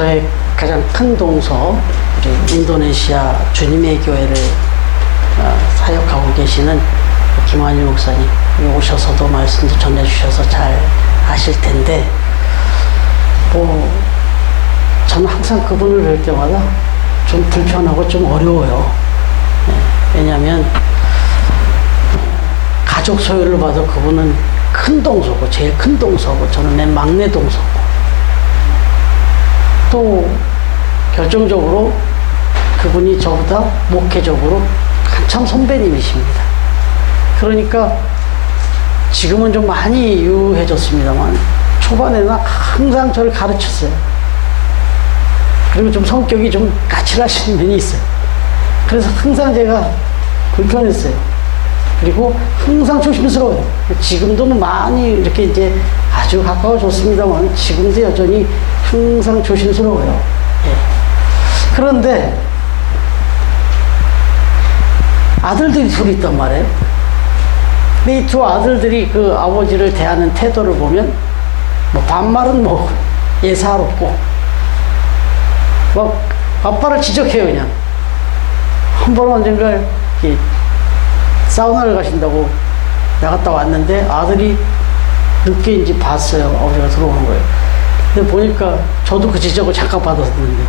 저의 가장 큰 동서, 우리 인도네시아 주님의 교회를 사역하고 계시는 김환일 목사님, 여기 오셔서도 말씀도 전해주셔서 잘 아실 텐데, 저는 항상 그분을 뵐 때마다 좀 불편하고 좀 어려워요. 왜냐하면 가족 소열로 봐도 그분은 큰 동서고, 제일 큰 동서고, 저는 맨 막내 동서고, 또 결정적으로 그분이 저보다 목회적으로 한참 선배님이십니다. 그러니까 지금은 좀 많이 유해졌습니다만 초반에는 항상 저를 가르쳤어요. 그리고 좀 성격이 좀 까칠하신 면이 있어요. 그래서 항상 제가 불편했어요. 그리고 항상 조심스러워요. 지금도 많이 이렇게 이제 아주 가까워졌습니다만 지금도 여전히 항상 조심스러워요. 예. 그런데 아들들이 둘이 있단 말이에요. 근데 이 두 아들들이 그 아버지를 대하는 태도를 보면 반말은 예사롭고 아빠를 지적해요. 그냥 한 번은 언젠가 사우나를 가신다고 나갔다 왔는데 아들이 늦게 이제 봤어요. 아버지가 들어오는 거예요. 근데 보니까 저도 그 지적을 잠깐 받았는데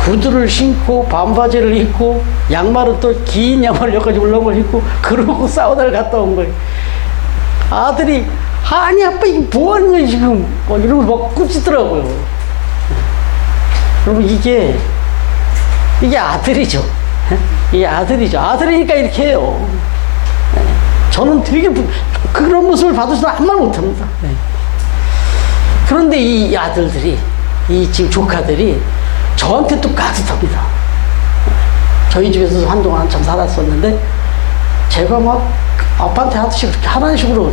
구두를 신고 반바지를 입고 양말은 또 긴 양말 여기까지 올라온 걸 입고 그러고 사우나를 갔다 온 거예요. 아들이 아니 아빠 이게 뭐 하는 거야 지금 이러고 막 꾸짖더라고요. 여러분 이게 아들이죠. 이게 아들이죠. 아들이니까 이렇게 해요. 저는 되게 그런 모습을 봐도서 아무 말 못합니다. 그런데 이 아들들이, 이 지금 조카들이 저한테 또 까짓합니다. 저희 집에서 한동안 한참 살았었는데 제가 막 아빠한테 하듯이 그렇게 하라는 식으로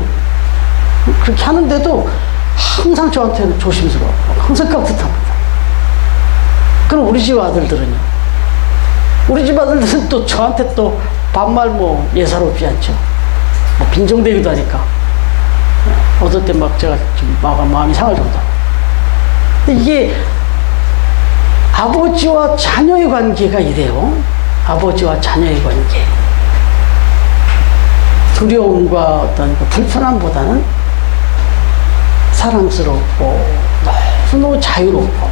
그렇게 하는데도 항상 저한테는 조심스러워. 항상 깍듯합니다. 그럼 우리 집 아들들은요? 우리 집 아들들은 또 저한테 또 반말 예사롭지 않죠. 빈정대기도 하니까. 어떨 때 막 제가 좀 마음이 상할 정도. 근데 이게 아버지와 자녀의 관계가 이래요. 아버지와 자녀의 관계. 두려움과 어떤 불편함보다는 사랑스럽고 너무 자유롭고.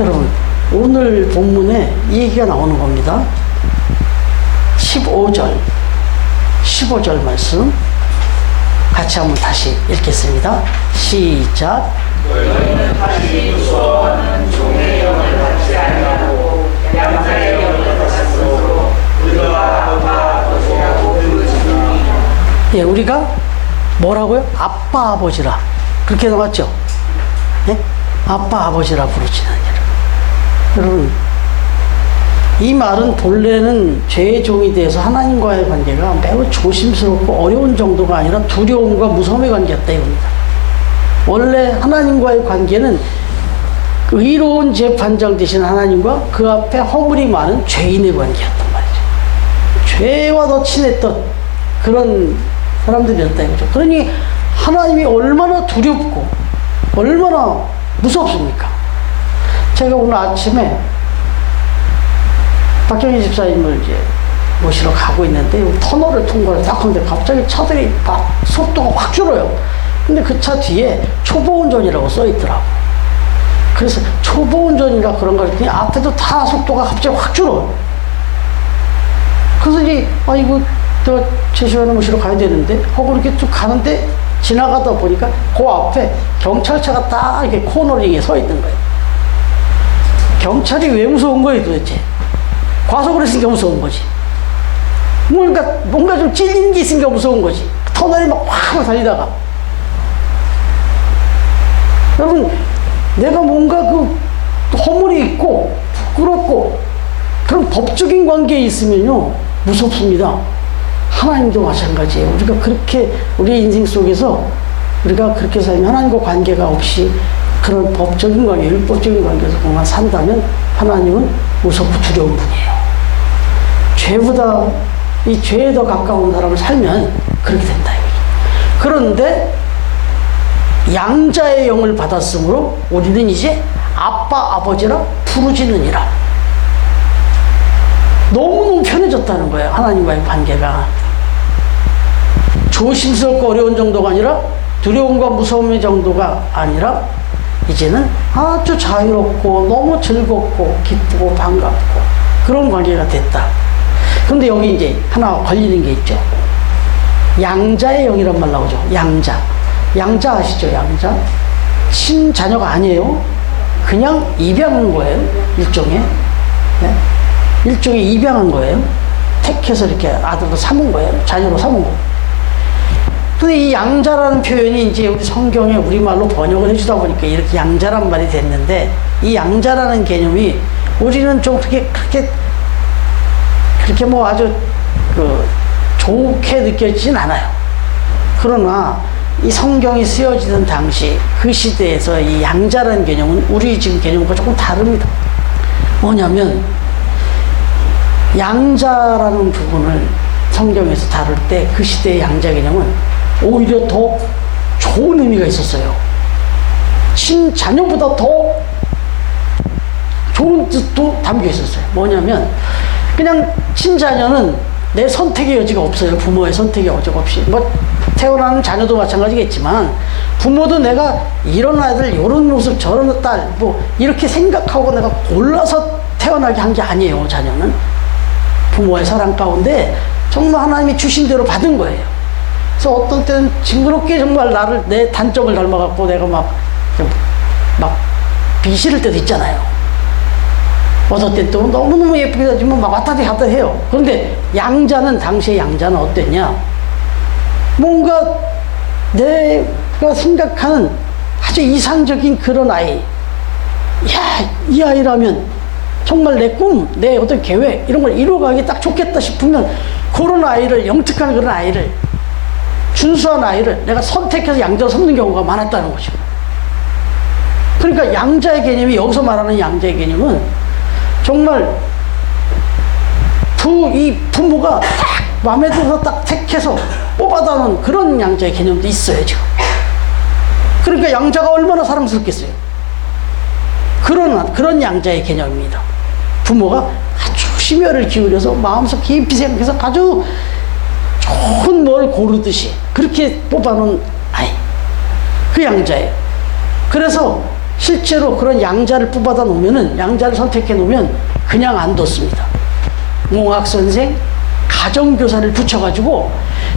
여러분, 오늘 본문에 이 얘기가 나오는 겁니다. 15절 말씀 같이 한번 다시 읽겠습니다. 시작. 너희는 다시 무서워하는 종의 영을 받지 아니하고 양자의 영을 받았으므로 우리가 아빠 아버지라고 부르짖으니. 예, 우리가 뭐라고요? 아빠 아버지라 그렇게 나왔죠. 예? 아빠 아버지라 부르짖는 여러분, 이 말은 본래는 죄의 종이 돼서 하나님과의 관계가 매우 조심스럽고 어려운 정도가 아니라 두려움과 무서움의 관계였다 이겁니다. 원래 하나님과의 관계는 의로운 재판장 되신 하나님과 그 앞에 허물이 많은 죄인의 관계였단 말이죠. 죄와 더 친했던 그런 사람들이었다 이거죠. 그러니 하나님이 얼마나 두렵고 얼마나 무섭습니까? 제가 오늘 아침에 박정희 집사님을 이제 모시러 가고 있는데 터널을 통과를 딱 하는데 갑자기 차들이 막 속도가 확 줄어요. 근데 그 차 뒤에 초보 운전이라고 써 있더라고. 그래서 초보 운전이라 그런가 했더니 앞에도 다 속도가 갑자기 확 줄어. 그래서 이제 이거 내가 최시환을 모시러 가야 되는데 하고 이렇게 쭉 가는데 지나가다 보니까 그 앞에 경찰차가 딱 이렇게 코너링에 서 있는 거예요. 경찰이 왜 무서운 거예요 도대체? 과속을 했으니까 무서운 거지. 뭔가 좀 찔리는 게 있으니까 무서운 거지. 터널에 막 확 달리다가. 여러분, 내가 뭔가 허물이 있고, 부끄럽고, 그런 법적인 관계에 있으면요, 무섭습니다. 하나님도 마찬가지예요. 우리가 그렇게, 우리의 인생 속에서 우리가 그렇게 살면 하나님과 관계가 없이 그런 법적인 관계, 율법적인 관계에서 그만 산다면 하나님은 무섭고 두려운 분이에요. 죄보다 이 죄에 더 가까운 사람을 살면 그렇게 된다 이거죠. 그런데 양자의 영을 받았으므로 우리는 이제 아빠 아버지라 부르짖느니라. 너무너무 편해졌다는 거예요. 하나님과의 관계가 조심스럽고 어려운 정도가 아니라 두려움과 무서움의 정도가 아니라 이제는 아주 자유롭고 너무 즐겁고 기쁘고 반갑고 그런 관계가 됐다. 그런데 여기 이제 하나 걸리는 게 있죠. 양자의 영이란 말 나오죠. 양자. 양자 아시죠? 양자. 친자녀가 아니에요. 그냥 입양한 거예요. 일종의. 네? 일종의 입양한 거예요. 택해서 이렇게 아들로 삼은 거예요. 자녀로 삼은 거예요. 근데 이 양자라는 표현이 이제 우리 성경에 우리말로 번역을 해주다 보니까 이렇게 양자란 말이 됐는데, 이 양자라는 개념이 우리는 좀 그렇게 뭐 아주 좋게 느껴지진 않아요. 그러나 이 성경이 쓰여지던 당시 그 시대에서 이 양자라는 개념은 우리 지금 개념과 조금 다릅니다. 뭐냐면 양자라는 부분을 성경에서 다룰 때 그 시대의 양자 개념은 오히려 더 좋은 의미가 있었어요. 친자녀보다 더 좋은 뜻도 담겨 있었어요. 뭐냐면 그냥 친자녀는 내 선택의 여지가 없어요. 부모의 선택의 여지가 없이. 뭐 태어나는 자녀도 마찬가지겠지만 부모도 내가 이런 아이들 이런 모습 저런 딸 뭐 이렇게 생각하고 내가 골라서 태어나게 한 게 아니에요. 자녀는 부모의 사랑 가운데 정말 하나님이 주신 대로 받은 거예요. 그래서 어떤 때는 징그럽게 정말 나를 내 단점을 닮아갖고 내가 막 비실을 때도 있잖아요. 어떤 때는 또 너무너무 예쁘게 하지만 막 왔다 갔다 해요. 그런데 양자는, 당시의 양자는 어땠냐? 뭔가 내가 생각하는 아주 이상적인 그런 아이. 야, 이 아이라면 정말 내 꿈, 내 어떤 계획, 이런 걸 이루어가기 딱 좋겠다 싶으면 그런 아이를, 영특한 그런 아이를, 준수한 아이를 내가 선택해서 양자로 삼는 경우가 많았다는 거죠. 그러니까 양자의 개념이, 여기서 말하는 양자의 개념은 정말 이 부모가 딱 마음에 들어서 딱 택해서 뽑아다 놓은 그런 양자의 개념도 있어요, 지금. 그러니까 양자가 얼마나 사랑스럽겠어요. 그런 양자의 개념입니다. 부모가 아주 심혈을 기울여서 마음속 깊이 생각해서 아주 좋은 뭘 고르듯이 그렇게 뽑아놓은 아이. 그 양자예요. 그래서 실제로 그런 양자를 뽑아다 놓으면은, 양자를 선택해 놓으면 그냥 안 뒀습니다. 몽학 선생, 가정교사를 붙여가지고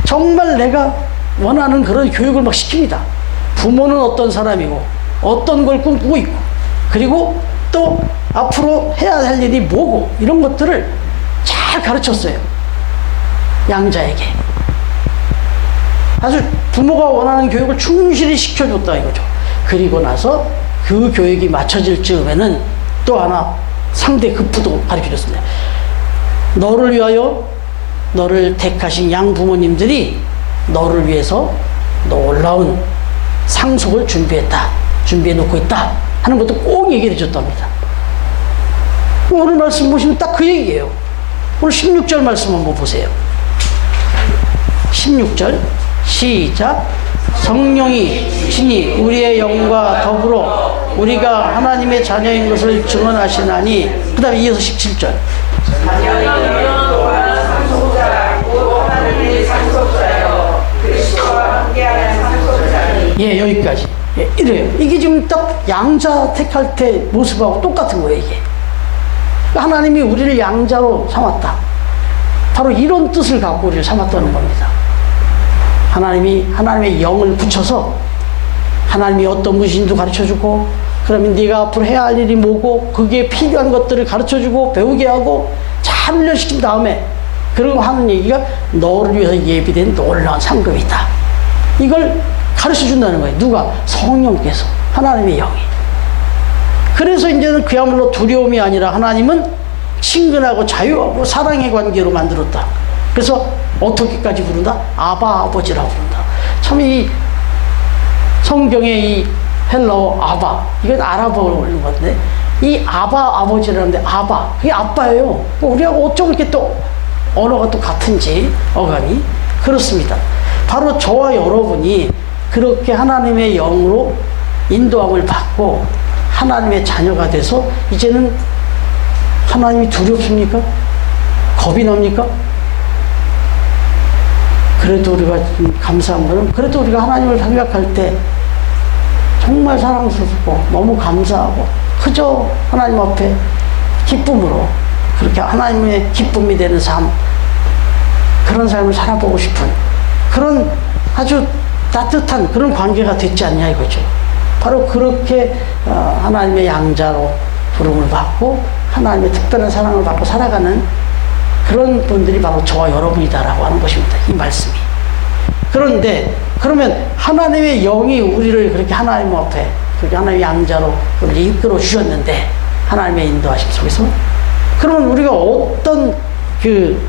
정말 내가 원하는 그런 교육을 막 시킵니다. 부모는 어떤 사람이고, 어떤 걸 꿈꾸고 있고, 그리고 또 앞으로 해야 할 일이 뭐고, 이런 것들을 잘 가르쳤어요. 양자에게. 아주 부모가 원하는 교육을 충실히 시켜줬다 이거죠. 그리고 나서 그 교육이 맞춰질 즈음에는 또 하나 상대 급부도 가르쳐줬습니다. 너를 위하여 너를 택하신 양부모님들이 너를 위해서 놀라운 상속을 준비해 놓고 있다 하는 것도 꼭 얘기를 해줬답니다. 오늘 말씀 보시면 딱 그 얘기예요. 오늘 16절 말씀 한번 보세요. 16절 시작. 성령이 친히 우리의 영과 더불어 우리가 하나님의 자녀인 것을 증언하시나니, 그 다음에 이어서 17절. 자녀는 또한 상속자, 곧 하나님의 상속자여 그리스도와 함께하는 상속자니. 예, 여기까지. 예, 이래요. 이게 지금 딱 양자 택할 때 모습하고 똑같은 거예요, 이게. 하나님이 우리를 양자로 삼았다. 바로 이런 뜻을 갖고 우리를 삼았다는 겁니다. 하나님이 하나님의 영을 붙여서 하나님이 어떤 무신도 가르쳐주고, 그러면 네가 앞으로 해야 할 일이 뭐고, 그게 필요한 것들을 가르쳐주고 배우게 하고 잘 훈련시킨 다음에, 그러고 하는 얘기가 너를 위해서 예비된 놀라운 상급이 있다. 이걸 가르쳐준다는 거예요. 누가? 성령께서, 하나님의 영이. 그래서 이제는 그야말로 두려움이 아니라 하나님은 친근하고 자유하고 사랑의 관계로 만들었다. 그래서 어떻게까지 부른다? 아바, 아버지라고 부른다. 참 이 성경의 이 헬라어 아바, 이건 알아보는 건데, 이 아바, 아버지라는데 아바, 그게 아빠예요. 우리하고 어쩜 이렇게 또 언어가 또 같은지, 어감이. 그렇습니다. 바로 저와 여러분이 그렇게 하나님의 영으로 인도함을 받고 하나님의 자녀가 돼서 이제는 하나님이 두렵습니까? 겁이 납니까? 그래도 우리가 좀 감사한 거는, 그래도 우리가 하나님을 생각할 때 정말 사랑스럽고 너무 감사하고 그저 하나님 앞에 기쁨으로 그렇게 하나님의 기쁨이 되는 삶, 그런 삶을 살아보고 싶은 그런 아주 따뜻한 그런 관계가 됐지 않냐 이거죠. 바로 그렇게 하나님의 양자로 부름을 받고 하나님의 특별한 사랑을 받고 살아가는 그런 분들이 바로 저와 여러분이다라고 하는 것입니다. 이 말씀이. 그런데 그러면 하나님의 영이 우리를 그렇게 하나님 앞에 그렇게 하나님의 양자로 우리를 이끌어 주셨는데, 하나님의 인도하심 속에서, 그러면 우리가 어떤 그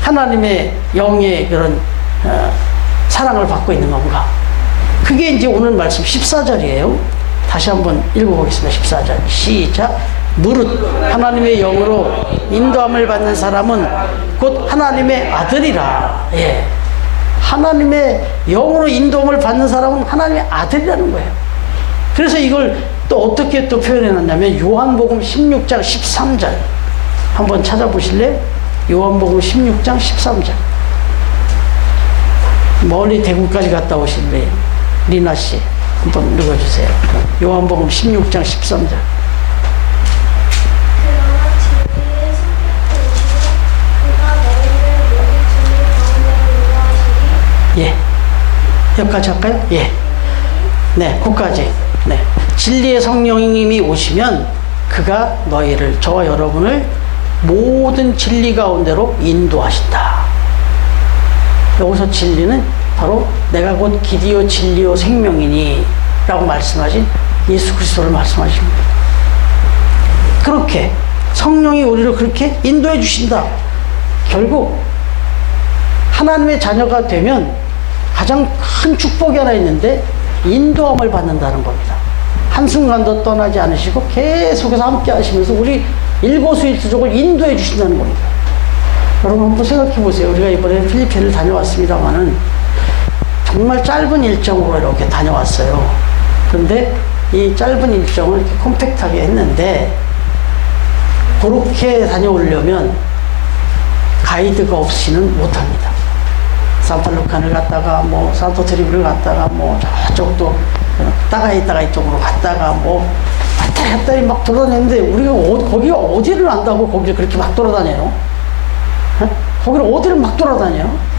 하나님의 영의 그런 사랑을 받고 있는 건가? 그게 이제 오늘 말씀 14절이에요. 다시 한번 읽어보겠습니다. 14절 시작. 무릇 하나님의 영으로 인도함을 받는 사람은 곧 하나님의 아들이라. 예. 하나님의 영으로 인도함을 받는 사람은 하나님의 아들이라는 거예요. 그래서 이걸 또 어떻게 또 표현해놨냐면 요한복음 16장 13절 한번 찾아보실래요? 요한복음 16장 13절. 멀리 대구까지 갔다 오실래요? 리나씨 한번 읽어주세요. 요한복음 16장 13절. 예. 여기까지 할까요? 예. 네, 거기까지. 네. 진리의 성령님이 오시면 그가 너희를, 저와 여러분을 모든 진리 가운데로 인도하신다. 여기서 진리는 바로 내가 곧 길이요 진리요 생명이니 라고 말씀하신 예수 그리스도를 말씀하십니다. 그렇게 성령이 우리를 그렇게 인도해 주신다. 결국 하나님의 자녀가 되면 가장 큰 축복이 하나 있는데 인도함을 받는다는 겁니다. 한순간도 떠나지 않으시고 계속해서 함께 하시면서 우리 일거수일투족을 인도해 주신다는 겁니다. 여러분 한번 생각해 보세요. 우리가 이번에 필리핀을 다녀왔습니다만은 정말 짧은 일정으로 이렇게 다녀왔어요. 그런데 이 짧은 일정을 이렇게 컴팩트하게 했는데, 그렇게 다녀오려면 가이드가 없이는 못합니다. 산팔루칸을 갔다가 뭐 산토트리브를 갔다가 뭐 저쪽도 따가이 쪽으로 갔다가 뭐 왔다 갔다 막 돌아다녔는데, 우리가 거기가 어디를 안다고 거기를 그렇게 막 돌아다녀요? 거기를 어디를 막 돌아다녀요?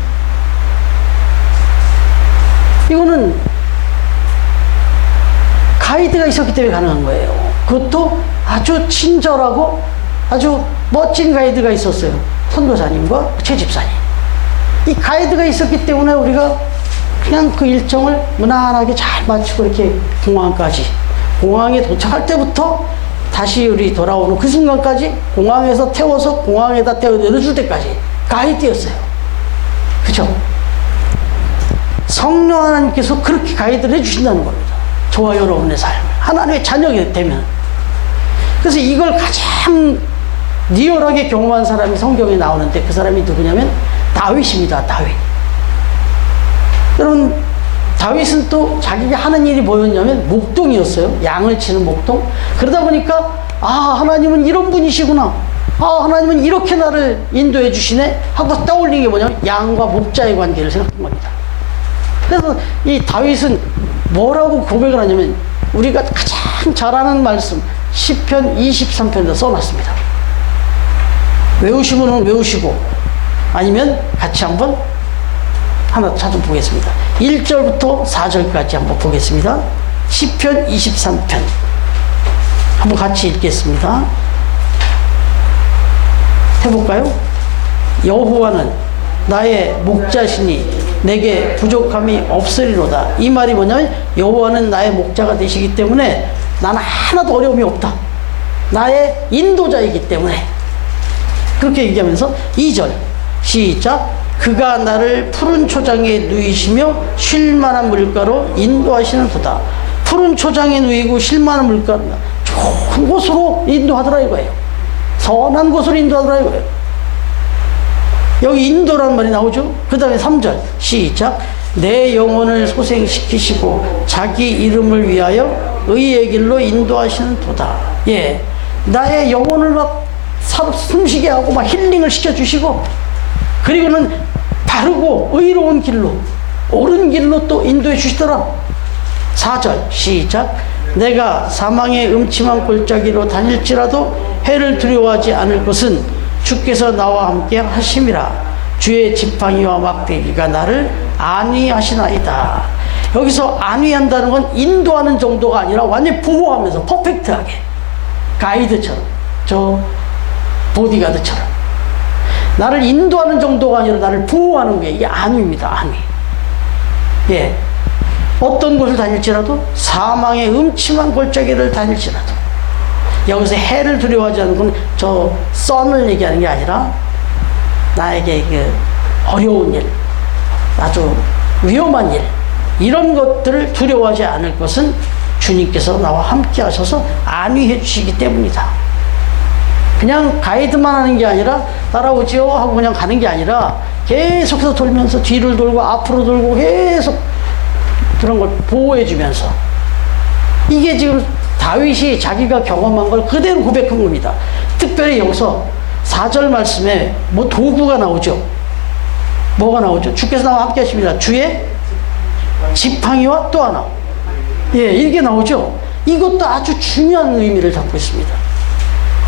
이거는 가이드가 있었기 때문에 가능한 거예요. 그것도 아주 친절하고 아주 멋진 가이드가 있었어요. 선교사님과 최 집사님. 이 가이드가 있었기 때문에 우리가 그냥 그 일정을 무난하게 잘 마치고 이렇게 공항에 도착할 때부터 다시 우리 돌아오는 그 순간까지, 공항에서 태워서 공항에다 내려줄 때까지 가이드였어요. 그죠? 성령 하나님께서 그렇게 가이드를 해주신다는 겁니다. 저와 여러분의 삶을. 하나님의 자녀가 되면. 그래서 이걸 가장 리얼하게 경험한 사람이 성경에 나오는데, 그 사람이 누구냐면 다윗입니다. 다윗. 여러분, 다윗은 또 자기가 하는 일이 뭐였냐면 목동이었어요. 양을 치는 목동. 그러다 보니까 하나님은 이런 분이시구나. 하나님은 이렇게 나를 인도해 주시네 하고 떠올린 게 뭐냐면 양과 목자의 관계를 생각한 겁니다. 그래서 이 다윗은 뭐라고 고백을 하냐면, 우리가 가장 잘 아는 말씀 시편 23편에다 써놨습니다. 외우시면은 외우시고, 아니면 같이 한번 하나 찾아보겠습니다. 1절부터 4절까지 한번 보겠습니다. 시편 23편 한번 같이 읽겠습니다. 해볼까요? 여호와는 나의 목자시니 내게 부족함이 없으리로다. 이 말이 뭐냐면 여호와는 나의 목자가 되시기 때문에 나는 하나도 어려움이 없다. 나의 인도자이기 때문에. 그렇게 얘기하면서 2절 시작. 그가 나를 푸른 초장에 누이시며 쉴만한 물가로 인도하시는 도다. 푸른 초장에 누이고 쉴만한 물가로 좋은 곳으로 인도하더라 이거예요. 선한 곳으로 인도하더라 이거예요. 여기 인도라는 말이 나오죠. 그 다음에 3절 시작. 내 영혼을 소생시키시고 자기 이름을 위하여 의의 길로 인도하시는 도다. 예, 나의 영혼을 막 숨쉬게 하고 막 힐링을 시켜주시고, 그리고는 바르고 의로운 길로, 옳은 길로 또 인도해 주시더라. 4절 시작. 내가 사망의 음침한 골짜기로 다닐지라도 해를 두려워하지 않을 것은 주께서 나와 함께 하심이라. 주의 지팡이와 막대기가 나를 안위하시나이다. 여기서 안위한다는 건 인도하는 정도가 아니라 완전히 보호하면서 퍼펙트하게, 가이드처럼, 저 보디가드처럼 나를 인도하는 정도가 아니라 나를 보호하는 게 이게 안위입니다. 안위. 예, 어떤 곳을 다닐지라도, 사망의 음침한 골짜기를 다닐지라도, 여기서 해를 두려워하지 않는 건 저 선을 얘기하는 게 아니라 나에게 그 어려운 일, 아주 위험한 일, 이런 것들을 두려워하지 않을 것은 주님께서 나와 함께 하셔서 안위해 주시기 때문이다. 그냥 가이드만 하는 게 아니라 따라오지요 하고 그냥 가는 게 아니라 계속해서 돌면서 뒤를 돌고 앞으로 돌고 계속 그런 걸 보호해 주면서, 이게 지금 다윗이 자기가 경험한 걸 그대로 고백한 겁니다. 특별히 여기서 4절 말씀에 뭐 도구가 나오죠. 뭐가 나오죠? 주께서 나와 함께 하십니다. 주의 지팡이와 또 하나, 예, 이게 나오죠. 이것도 아주 중요한 의미를 담고 있습니다.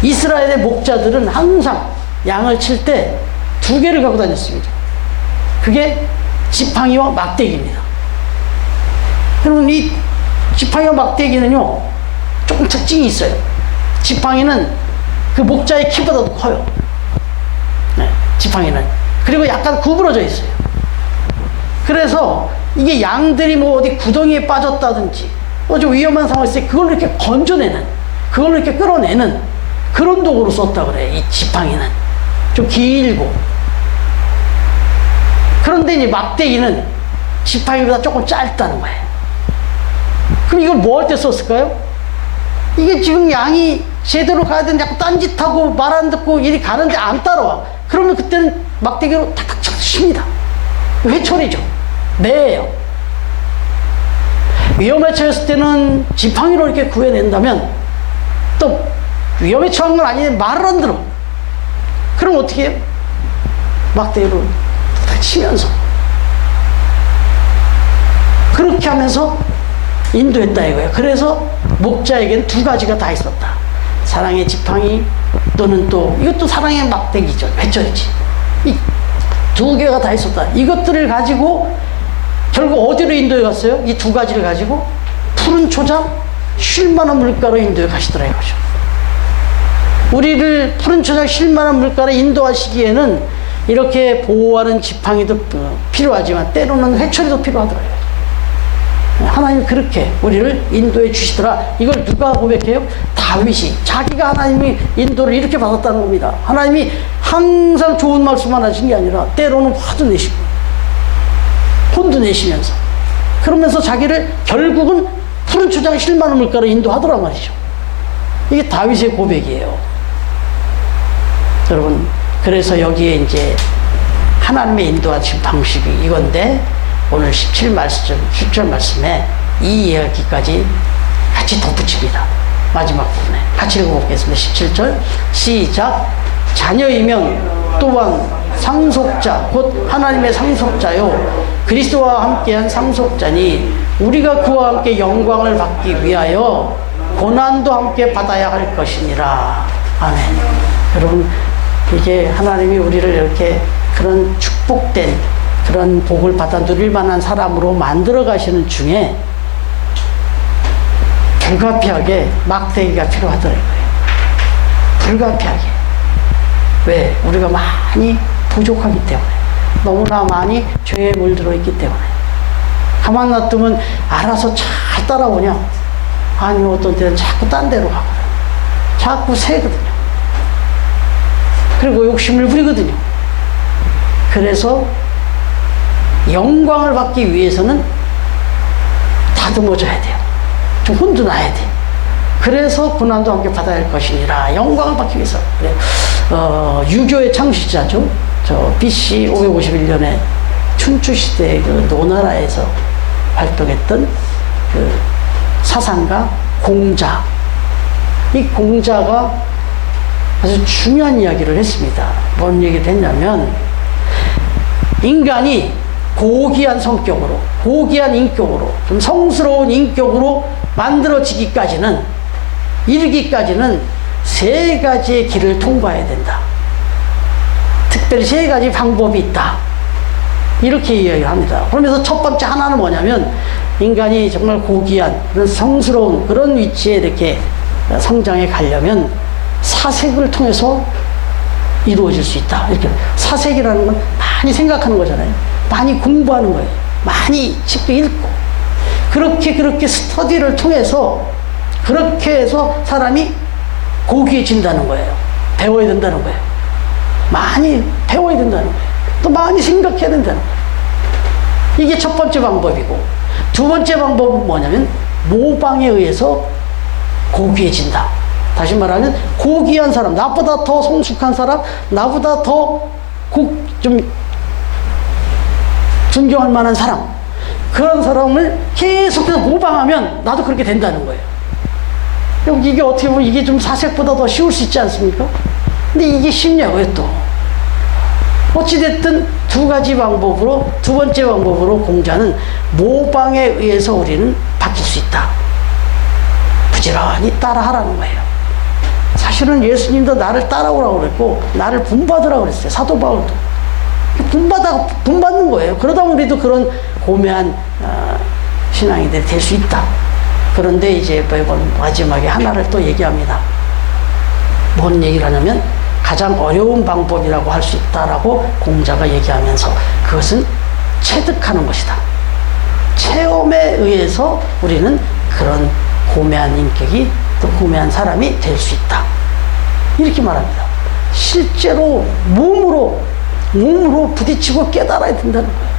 이스라엘의 목자들은 항상 양을 칠 때 2개를 갖고 다녔습니다. 그게 지팡이와 막대기입니다. 여러분, 이 지팡이와 막대기는요 조금 특징이 있어요. 지팡이는 그 목자의 키보다도 커요. 네, 지팡이는. 그리고 약간 구부러져 있어요. 그래서 이게 양들이 뭐 어디 구덩이에 빠졌다든지 좀 위험한 상황이 있을 때 그걸 이렇게 건져내는, 그걸 이렇게 끌어내는 그런 도구로 썼다 그래요. 이 지팡이는 좀 길고. 그런데 이제 막대기는 지팡이보다 조금 짧다는 거예요. 그럼 이걸 뭐 할 때 썼을까요? 이게 지금 양이 제대로 가야 되는데 자꾸 딴짓하고 말 안 듣고 이리 가는데 안 따라와. 그러면 그때는 막대기로 탁탁 칩니다. 회초리죠. 매예요. 위험에 처했을 때는 지팡이로 이렇게 구해낸다면, 또 위험에 처한 건 아닌데 말을 안 들어. 그럼 어떻게 해요? 막대기로 탁탁 치면서, 그렇게 하면서 인도했다 이거예요. 그래서 목자에게는 2가지가 다 있었다. 사랑의 지팡이 또는 또 이것도 사랑의 막대기죠. 회초리지. 이 2개가 다 있었다. 이것들을 가지고 결국 어디로 인도해 갔어요? 이 2가지를 가지고 푸른 초장, 쉴만한 물가로 인도해 가시더라 이거죠. 우리를 푸른 초장, 쉴만한 물가로 인도하시기에는 이렇게 보호하는 지팡이도 필요하지만 때로는 회초리도 필요하더라고요. 하나님이 그렇게 우리를 인도해 주시더라. 이걸 누가 고백해요? 다윗이. 자기가 하나님이 인도를 이렇게 받았다는 겁니다. 하나님이 항상 좋은 말씀만 하신 게 아니라 때로는 화도 내시고 혼도 내시면서, 그러면서 자기를 결국은 푸른 초장 쉴만한 물가로 인도하더란 말이죠. 이게 다윗의 고백이에요. 여러분, 그래서 여기에 이제 하나님의 인도하신 방식이 이건데, 오늘 17절 말씀에 이 이야기까지 같이 덧붙입니다. 마지막 부분에 같이 읽어보겠습니다. 17절 시작. 자녀이면 또한 상속자, 곧 하나님의 상속자요 그리스도와 함께한 상속자니 우리가 그와 함께 영광을 받기 위하여 고난도 함께 받아야 할 것이니라. 아멘. 여러분, 이제 하나님이 우리를 이렇게 그런 축복된 그런 복을 받아 누릴 만한 사람으로 만들어 가시는 중에 불가피하게 막대기가 필요하더라고요. 불가피하게. 왜? 우리가 많이 부족하기 때문에, 너무나 많이 죄에 물들어 있기 때문에. 가만 놔두면 알아서 잘 따라오냐? 아니면 어떤 때는 자꾸 딴 데로 가거든요. 자꾸 새거든요. 그리고 욕심을 부리거든요. 그래서 영광을 받기 위해서는 다듬어져야 돼요. 좀 혼돈해야 돼. 그래서 고난도 함께 받아야 할 것이니라. 영광을 받기 위해서. 그래. 유교의 창시자죠. 저 BC 551년에 춘추시대의 그 노나라에서 활동했던 그 사상가 공자. 이 공자가 아주 중요한 이야기를 했습니다. 뭔 얘기를 했냐면, 인간이 고귀한 성격으로, 고귀한 인격으로, 좀 성스러운 인격으로 만들어지기까지는, 이르기까지는 세 가지의 길을 통과해야 된다. 특별히 세 가지 방법이 있다. 이렇게 이야기를 합니다. 그러면서 첫 번째 하나는 뭐냐면, 인간이 정말 고귀한 그런 성스러운 그런 위치에 이렇게 성장해 가려면 사색을 통해서 이루어질 수 있다. 이렇게. 사색이라는 건 많이 생각하는 거잖아요. 많이 공부하는 거예요. 많이 책도 읽고. 그렇게 스터디를 통해서 그렇게 해서 사람이 고귀해진다는 거예요. 배워야 된다는 거예요. 많이 배워야 된다는 거예요. 또 많이 생각해야 된다는 거예요. 이게 첫 번째 방법이고, 두 번째 방법은 뭐냐면 모방에 의해서 고귀해진다. 다시 말하면 고귀한 사람, 나보다 더 성숙한 사람, 나보다 더 좀 존경할 만한 사람, 그런 사람을 계속해서 모방하면 나도 그렇게 된다는 거예요. 이게 어떻게 보면 이게 좀 사색보다 더 쉬울 수 있지 않습니까? 근데 이게 쉽냐고요, 또. 어찌됐든 두 가지 방법으로, 두 번째 방법으로 공자는 모방에 의해서 우리는 바뀔 수 있다. 부지런히 따라하라는 거예요. 사실은 예수님도 나를 따라오라고 그랬고, 나를 본받으라고 그랬어요. 사도 바울도. 본받는 거예요. 그러다 우리도 그런 고매한 신앙인들이 될 수 있다. 그런데 이제 매번 마지막에 하나를 또 얘기합니다. 뭔 얘기를 하냐면, 가장 어려운 방법이라고 할 수 있다라고 공자가 얘기하면서, 그것은 체득하는 것이다. 체험에 의해서 우리는 그런 고매한 인격이, 또 고매한 사람이 될 수 있다. 이렇게 말합니다. 실제로 몸으로 부딪히고 깨달아야 된다는 거예요.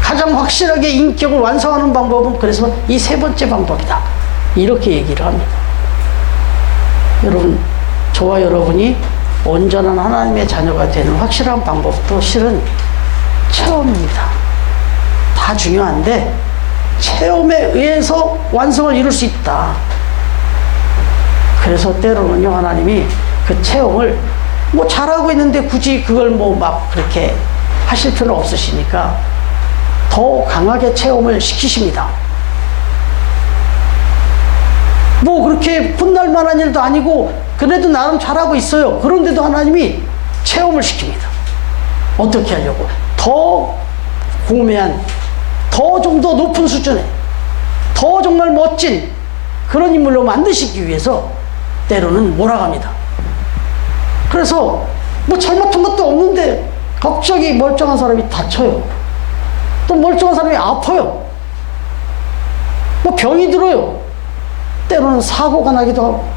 가장 확실하게 인격을 완성하는 방법은 그래서 이 세 번째 방법이다. 이렇게 얘기를 합니다. 여러분, 저와 여러분이 온전한 하나님의 자녀가 되는 확실한 방법도 실은 체험입니다. 다 중요한데 체험에 의해서 완성을 이룰 수 있다. 그래서 때로는요, 하나님이 그 체험을 뭐 잘하고 있는데 굳이 그걸 뭐 막 그렇게 하실 필요는 없으시니까 더 강하게 체험을 시키십니다. 뭐 그렇게 훗날 만한 일도 아니고 그래도 나름 잘하고 있어요. 그런데도 하나님이 체험을 시킵니다. 어떻게 하려고? 더 고매한, 더 좀 더 높은 수준에, 더 정말 멋진 그런 인물로 만드시기 위해서 때로는 몰아갑니다. 그래서 뭐 잘못한 것도 없는데 갑자기 멀쩡한 사람이 다쳐요. 또 멀쩡한 사람이 아파요. 뭐 병이 들어요. 때로는 사고가 나기도 하고,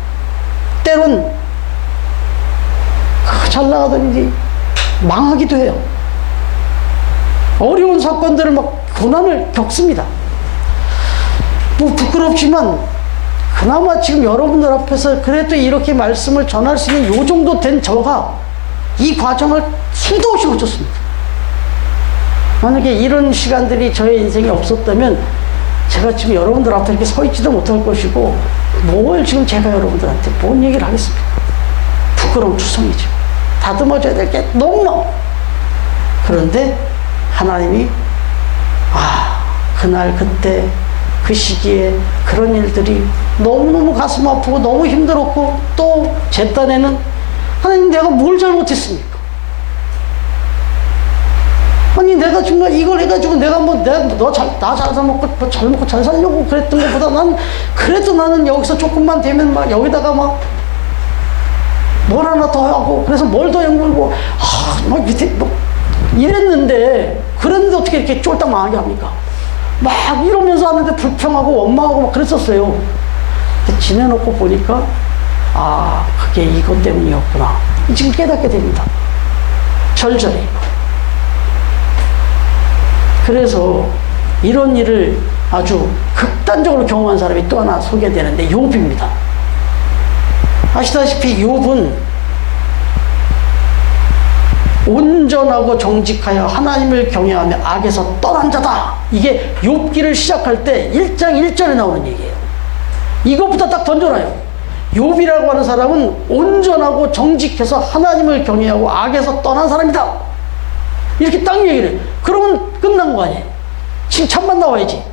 때로는 잘 나가던 일이 망하기도 해요. 어려운 사건들을 막 고난을 겪습니다. 뭐 부끄럽지만 그나마 지금 여러분들 앞에서 그래도 이렇게 말씀을 전할 수 있는 요 정도 된 저가 이 과정을 수도 없이 거쳤습니다. 만약에 이런 시간들이 저의 인생에 없었다면 제가 지금 여러분들 앞에 이렇게 서 있지도 못할 것이고, 뭘 지금 제가 여러분들한테 뭔 얘기를 하겠습니까? 부끄러움 투성이죠. 다듬어줘야 될 게 너무 많아. 그런데 하나님이 그날 그때 그 시기에 그런 일들이 너무너무 가슴 아프고 너무 힘들었고, 또 제 딴에는 하나님 내가 뭘 잘못했습니까? 아니 내가 정말 이걸 해가지고 내가 나 잘 먹고 잘 먹고 잘 살려고 그랬던 것보다 난 그래도 나는 여기서 조금만 되면 막 여기다가 막 뭘 하나 더 하고, 그래서 뭘 더 연구하고 막 밑에 뭐 이랬는데, 그런데 어떻게 이렇게 쫄딱 망하게 합니까? 막 이러면서 하는데 불평하고 원망하고 막 그랬었어요. 근데 지내놓고 보니까 그게 이것 때문이었구나. 지금 깨닫게 됩니다. 절절히. 그래서 이런 일을 아주 극단적으로 경험한 사람이 또 하나 소개되는데 욥입니다. 아시다시피 욥은 온전하고 정직하여 하나님을 경외하며 악에서 떠난 자다. 이게 욥기를 시작할 때 1장 1절에 나오는 얘기예요. 이것부터 딱 던져놔요. 욥이라고 하는 사람은 온전하고 정직해서 하나님을 경외하고 악에서 떠난 사람이다. 이렇게 딱 얘기를 해요. 그러면 끝난 거 아니에요. 칭찬만 나와야지.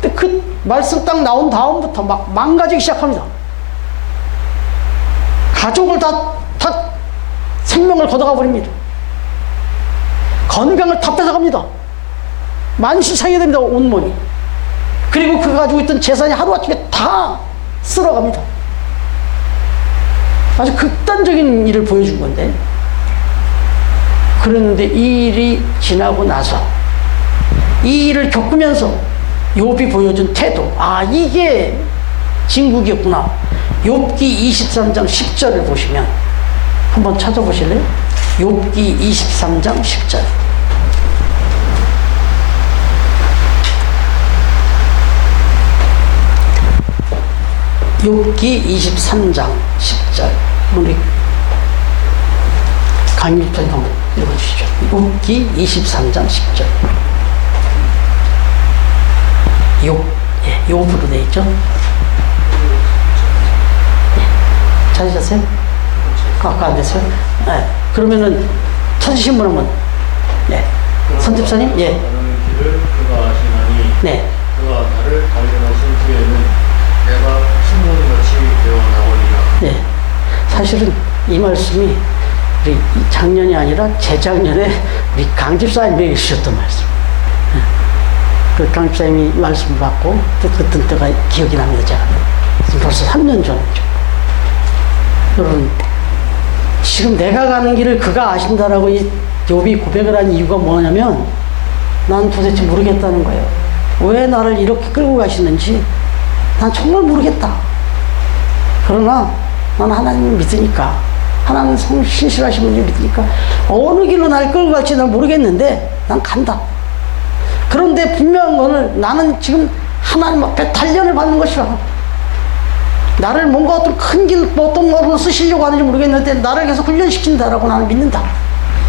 근데 그 말씀 딱 나온 다음부터 막 망가지기 시작합니다. 가족을 다 생명을 걷어가 버립니다. 건강을 다 뺏어갑니다. 만신창이 됩니다, 온몸이. 그리고 그가 가지고 있던 재산이 하루아침에 다 쓸어갑니다. 아주 극단적인 일을 보여준 건데, 그랬는데 이 일이 지나고 나서 이 일을 겪으면서 욥이 보여준 태도, 아, 이게 진국이었구나. 욥기 23장 10절을 보시면 한번 찾아보실래요? 욥기 23장 10절. 욥기 23장 10절. 우리 강일편 한번 읽어주시죠. 욥기 23장 10절. 욥으로 되어 있죠? 찾으셨어요? 아까 안 됐어요? 네. 그러면은 찾으신 분 한번. 네. 선집사님? 예. 나는 길을 그가 아시나니 네. 그가 나를 발견하신 후에는 내가 친구같이 되어 나오리라. 네. 사실은 이 말씀이 우리 작년이 아니라 재작년에 우리 강집사님이 주셨던 말씀. 그 강집사님이 말씀을 받고 그때 때가 기억이 납니다. 제가 벌써 3년 전이죠. 여러분, 지금 내가 가는 길을 그가 아신다라고 이 욥이 고백을 한 이유가 뭐냐면, 난 도대체 모르겠다는 거예요. 왜 나를 이렇게 끌고 가시는지 난 정말 모르겠다. 그러나 난 하나님을 믿으니까, 하나님 신실하신 분을 믿으니까 어느 길로 날 끌고 갈지 난 모르겠는데 난 간다. 그런데 분명한 거는 나는 지금 하나님 앞에 단련을 받는 것이라. 나를 뭔가 어떤 큰 길, 어떤 걸로 쓰시려고 하는지 모르겠는데 나를 계속 훈련시킨다라고 나는 믿는다.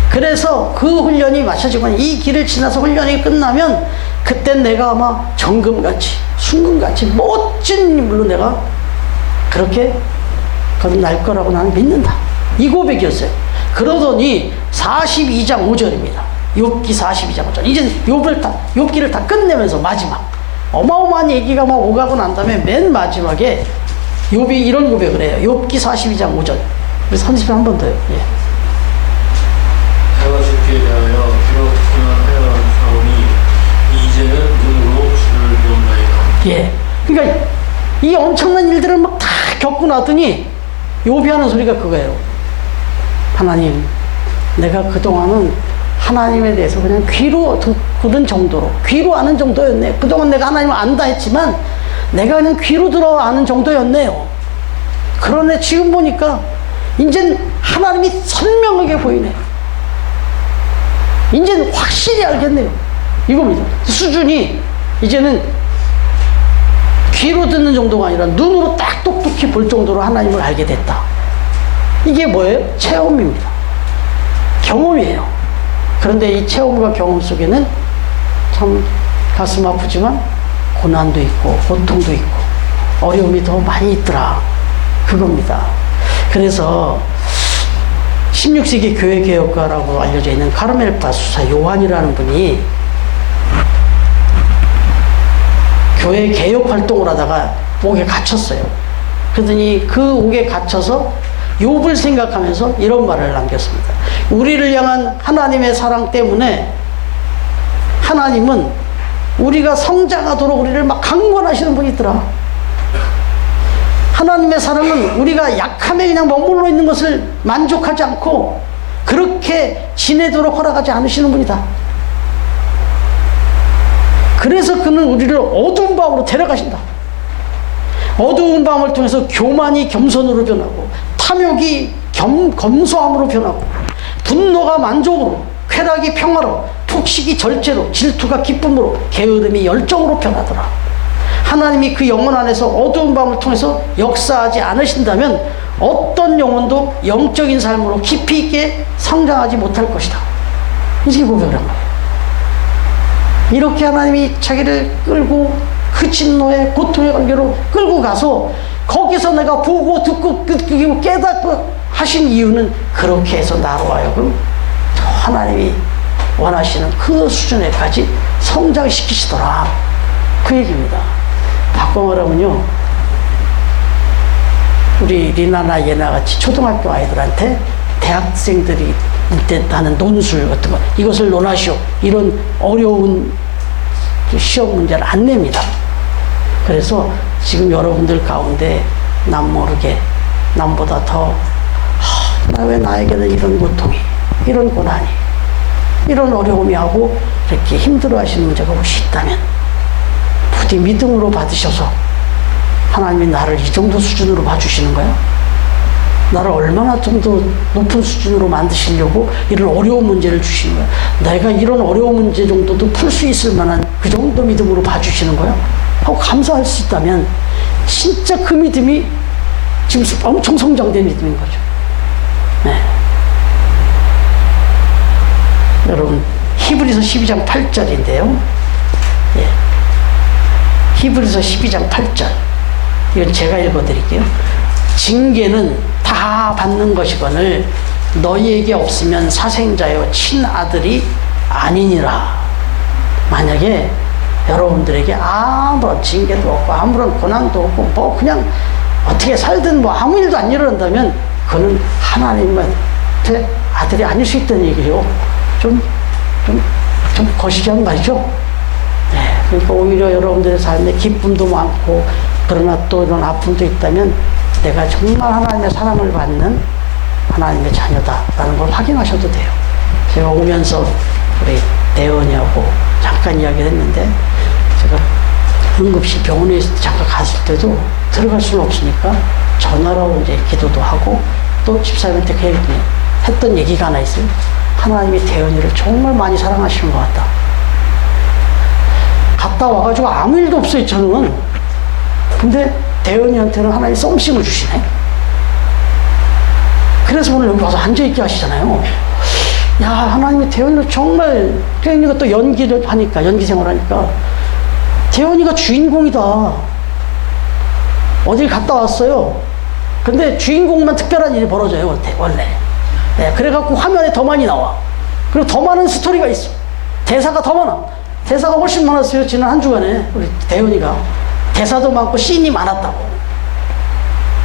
그래서 그 훈련이 마쳐지고 이 길을 지나서 훈련이 끝나면 그땐 내가 아마 정금같이, 순금같이 멋진 인물로 내가 그렇게 거듭날 거라고 나는 믿는다. 이 고백이었어요. 그러더니 42장 5절입니다. 욥기 42장 5절. 이제 욥기를 다 끝내면서 마지막 어마어마한 얘기가 막 오가고 난 다음에 맨 마지막에 욥이 이런 고백을 해요. 욥기 42장 5절. 우리 30분 한 번 더요. 예. 내가 죽게 대하여 비록 순환하였사오니 이제는 눈으로 주를 배운다이다. 예. 그러니까 이 엄청난 일들을 막 다 겪고 나더니 욥이 하는 소리가 그거예요. 하나님, 내가 그동안은 하나님에 대해서 그냥 귀로 듣는 정도로, 귀로 아는 정도였네. 그동안 내가 하나님을 안다 했지만 내가 그냥 귀로 들어 아는 정도였네요. 그러네 지금 보니까 이젠 하나님이 선명하게 보이네. 이젠 확실히 알겠네요. 이겁니다. 수준이 이제는 귀로 듣는 정도가 아니라 눈으로 딱 똑똑히 볼 정도로 하나님을 알게 됐다. 이게 뭐예요? 체험입니다. 경험이에요. 그런데 이 체험과 경험 속에는 참 가슴 아프지만 고난도 있고 고통도 있고 어려움이 더 많이 있더라. 그겁니다. 그래서 16세기 교회 개혁가라고 알려져 있는 카르멜파 수사 요한이라는 분이 교회 개혁 활동을 하다가 옥에 갇혔어요. 그러더니 그 옥에 갇혀서 욥을 생각하면서 이런 말을 남겼습니다. 우리를 향한 하나님의 사랑 때문에 하나님은 우리가 성장하도록 우리를 막 강권하시는 분이 있더라. 하나님의 사랑은 우리가 약함에 그냥 머물러 있는 것을 만족하지 않고 그렇게 지내도록 허락하지 않으시는 분이다. 그래서 그는 우리를 어두운 밤으로 데려가신다. 어두운 밤을 통해서 교만이 겸손으로 변하고 탐욕이 검소함으로 변하고 분노가 만족으로, 쾌락이 평화로, 푹식이 절제로, 질투가 기쁨으로, 게으름이 열정으로 변하더라. 하나님이 그 영혼 안에서 어두운 밤을 통해서 역사하지 않으신다면 어떤 영혼도 영적인 삶으로 깊이 있게 성장하지 못할 것이다. 이렇게 고백을 한 거예요. 이렇게 하나님이 자기를 끌고 그 진노의 고통의 관계로 끌고 가서 거기서 내가 보고 듣고 느끼고 깨닫고 하신 이유는 그렇게 해서 나로 하여금 하나님이 원하시는 그 수준에까지 성장시키시더라. 그 얘기입니다. 바꿔 말하면요, 우리 리나나 예나 같이 초등학교 아이들한테 대학생들이 하는 논술 같은 거, 이것을 논하시오, 이런 어려운 시험 문제를 안 냅니다. 그래서 지금 여러분들 가운데 남 모르게 남보다 더 나 왜 나에게는 이런 고통이, 이런 고난이, 이런 어려움이 하고 이렇게 힘들어 하시는 문제가 혹시 있다면 부디 믿음으로 받으셔서 하나님이 나를 이 정도 수준으로 봐주시는 거야? 나를 얼마나 좀 더 높은 수준으로 만드시려고 이런 어려운 문제를 주시는 거야? 내가 이런 어려운 문제 정도도 풀 수 있을 만한 그 정도 믿음으로 봐주시는 거야? 하고 감사할 수 있다면 진짜 그 믿음이 지금 엄청 성장된 믿음인 거죠. 네. 여러분, 히브리서 12장 8절인데요. 예. 히브리서 12장 8절. 이건 제가 읽어드릴게요. 징계는 다 받는 것이거늘 너희에게 없으면 사생자여 친아들이 아니니라. 만약에 여러분들에게 아무런 징계도 없고 아무런 고난도 없고 뭐 그냥 어떻게 살든 뭐 아무 일도 안 일어난다면 그는 하나님한테 아들이 아닐 수 있다는 얘기예요. 좀 거시기한 말이죠. 네, 그러니까 오히려 여러분들의 삶에 기쁨도 많고 그러나 또 이런 아픔도 있다면 내가 정말 하나님의 사랑을 받는 하나님의 자녀다라는 걸 확인하셔도 돼요. 제가 오면서 우리 대원이하고 잠깐 이야기를 했는데 제가 응급실 병원에 잠깐 갔을 때도 들어갈 수는 없으니까 전화로 이제 기도도 하고 또 집사님한테 그 얘기 했던 얘기가 하나 있어요. 하나님이 대원이를 정말 많이 사랑하시는 것 같다. 갔다 와가지고 아무 일도 없어요, 저는. 근데 대원이한테는 하나님이 썸씽을 주시네. 그래서 오늘 여기 와서 앉아있게 하시잖아요. 야, 하나님이 대원이를 정말, 대원이가 또 연기를 하니까, 연기 생활하니까, 대원이가 주인공이다. 어딜 갔다 왔어요. 근데 주인공만 특별한 일이 벌어져요, 원래. 네, 그래갖고 화면에 더 많이 나와. 그리고 더 많은 스토리가 있어. 대사가 더 많아. 대사가 훨씬 많았어요, 지난 한 주간에. 우리 대원이가. 대사도 많고 씬이 많았다고.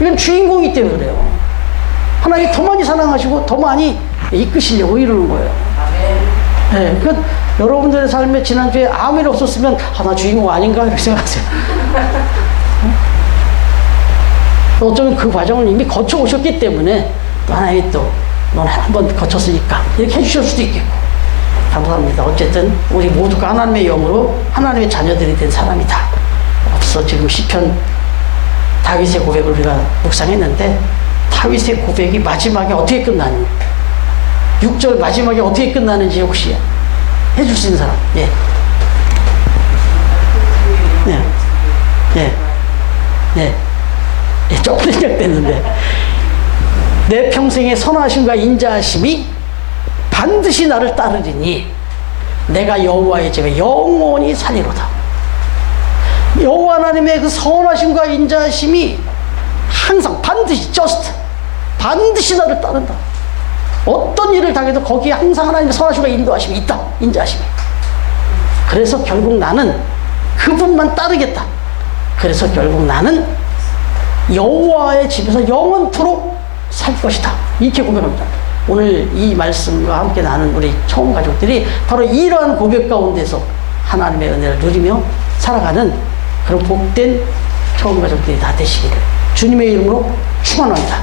이건 주인공이기 때문에 그래요. 하나님이 더 많이 사랑하시고 더 많이 이끄시려고 이러는 거예요. 네, 그러니까 여러분들의 삶에 지난주에 아무 일 없었으면 나 주인공 아닌가 이렇게 생각하세요. 어쩌면 그 과정을 이미 거쳐오셨기 때문에 또 하나님이 또 넌 한번 거쳤으니까 이렇게 해주실 수도 있겠고. 감사합니다. 어쨌든 우리 모두가 하나님의 영으로 하나님의 자녀들이 된 사람이다. 앞서 지금 시편 다윗의 고백을 우리가 묵상했는데 다윗의 고백이 마지막에 어떻게 끝나는지, 6절 마지막에 어떻게 끝나는지 혹시 해줄 수 있는 사람? 예. 예. 예. 예. 예. 조금 시작됐는데 내 평생의 선하심과 인자하심이 반드시 나를 따르리니 내가 여호와의 집에 영원히 살리로다. 여호와 하나님의 그 선하심과 인자하심이 항상 반드시 반드시 나를 따른다. 어떤 일을 당해도 거기에 항상 하나님의 선하심과 인도하심이 있다. 인자하심이. 그래서 결국 나는 그분만 따르겠다. 그래서 결국 나는 여호와의 집에서 영원토록 살 것이다. 이렇게 고백합니다. 오늘 이 말씀과 함께 나눈 우리 처음 가족들이 바로 이러한 고백 가운데서 하나님의 은혜를 누리며 살아가는 그런 복된 처음 가족들이 다 되시기를 주님의 이름으로 축원합니다.